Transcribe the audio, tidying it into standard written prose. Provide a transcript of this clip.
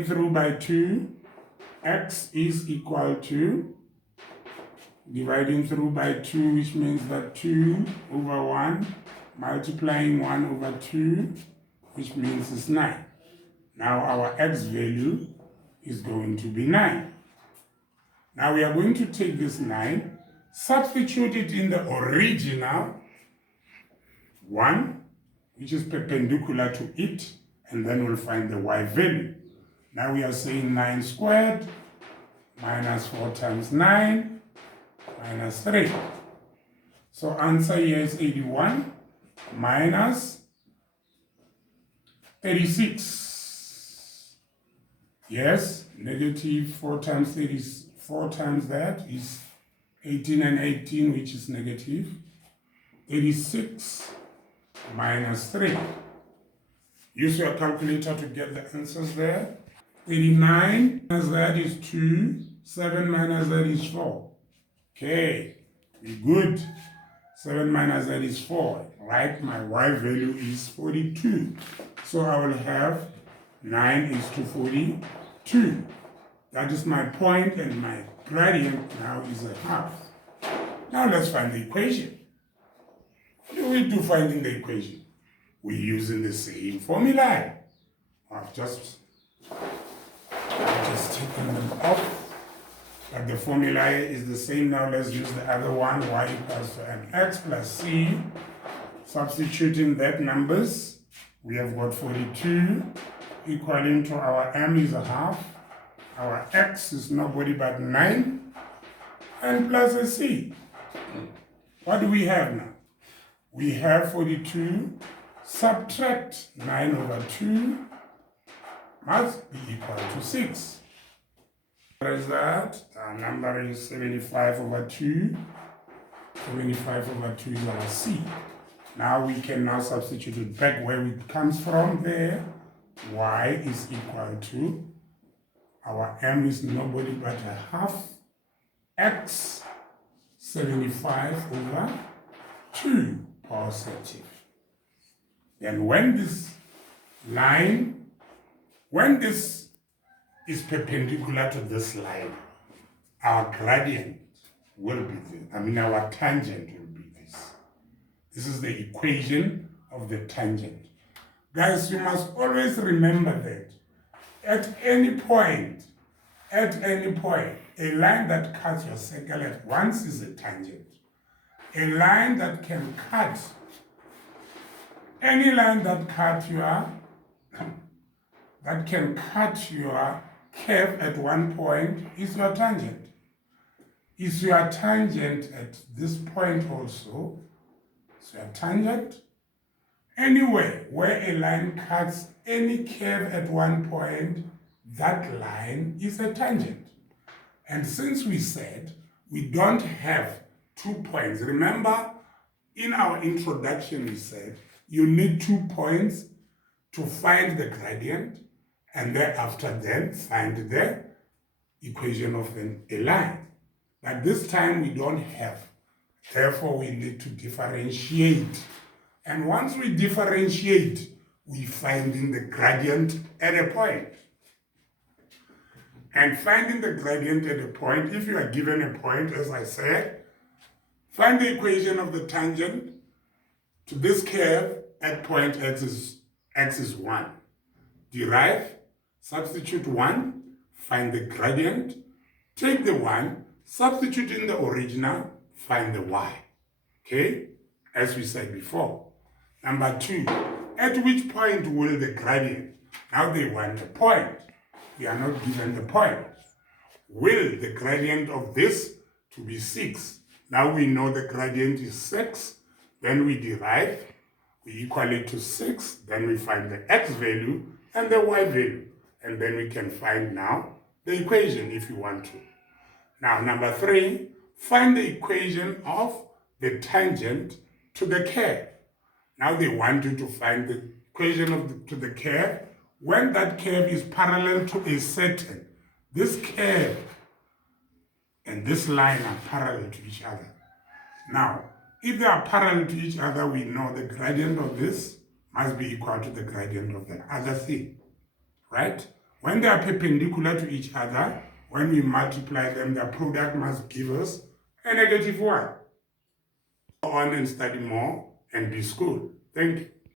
through by 2, x is equal to, dividing through by 2, which means that 2 over 1, multiplying 1 over 2, which means it's 9. Now our x value is going to be 9. Now we are going to take this 9, substitute it in the original 1, which is perpendicular to it, and then we'll find the y value. Now we are saying 9 squared minus 4 times 9 minus 3. So answer here is 81 minus 36. Yes, negative 4 times 34 times that is 18 and 18, which is negative 36 minus 3. Use your calculator to get the answers there. 39 minus that is 2. 7 minus that is 4. Okay, we good. 7 minus that is 4. Right, my y value is 42. So I will have 9 is to 42. That is my point, and my gradient now is a half. Now let's find the equation. What do we do finding the equation? We're using the same formula. I've just taken them off. But the formula is the same now. Let's use the other one. Y equals to mx plus c. Substituting that numbers, we have got 42 equaling to our m is a half. Our x is nobody but 9. And plus a c. What do we have now? We have 42. Subtract 9 over 2 must be equal to 6. What is that? Our number is 75 over 2. 75 over 2 is our C. Now we can now substitute it back where it comes from there. Y is equal to, our M is nobody but a half, X 75 over 2 positive. Then when this line, when this is perpendicular to this line, our gradient will be this. Our tangent will be this. This is the equation of the tangent. Guys, you must always remember that at any point, a line that cuts your circle at once is a tangent. A line that can cut, any line that can cut your curve at one point is your tangent. Is your tangent at this point also? Is your tangent? Anywhere where a line cuts any curve at one point, that line is a tangent. And since we said we don't have 2 points, remember in our introduction we said you need 2 points to find the gradient, and thereafter then find the equation of a line. But this time we don't have. Therefore, we need to differentiate. And once we differentiate, we find in the gradient at a point. And finding the gradient at a point, if you are given a point, as I said, find the equation of the tangent to this curve at point x is 1. Derive, substitute 1, find the gradient, take the 1, substitute in the original, find the y. Okay? As we said before. Number 2, at which point will the gradient? Now they want the point. We are not given the point. Will the gradient of this to be 6? Now we know the gradient is 6. Then we derive. We equal it to 6. Then we find the x value and the y value. And then we can find now the equation if you want to. Now, number 3, find the equation of the tangent to the curve. Now they want you to find the equation to the curve when that curve is parallel to a certain. This curve and this line are parallel to each other. Now, if they are parallel to each other, we know the gradient of this must be equal to the gradient of the other thing. Right? When they are perpendicular to each other, when we multiply them, the product must give us a -1. Go on and study more and be school. Thank you.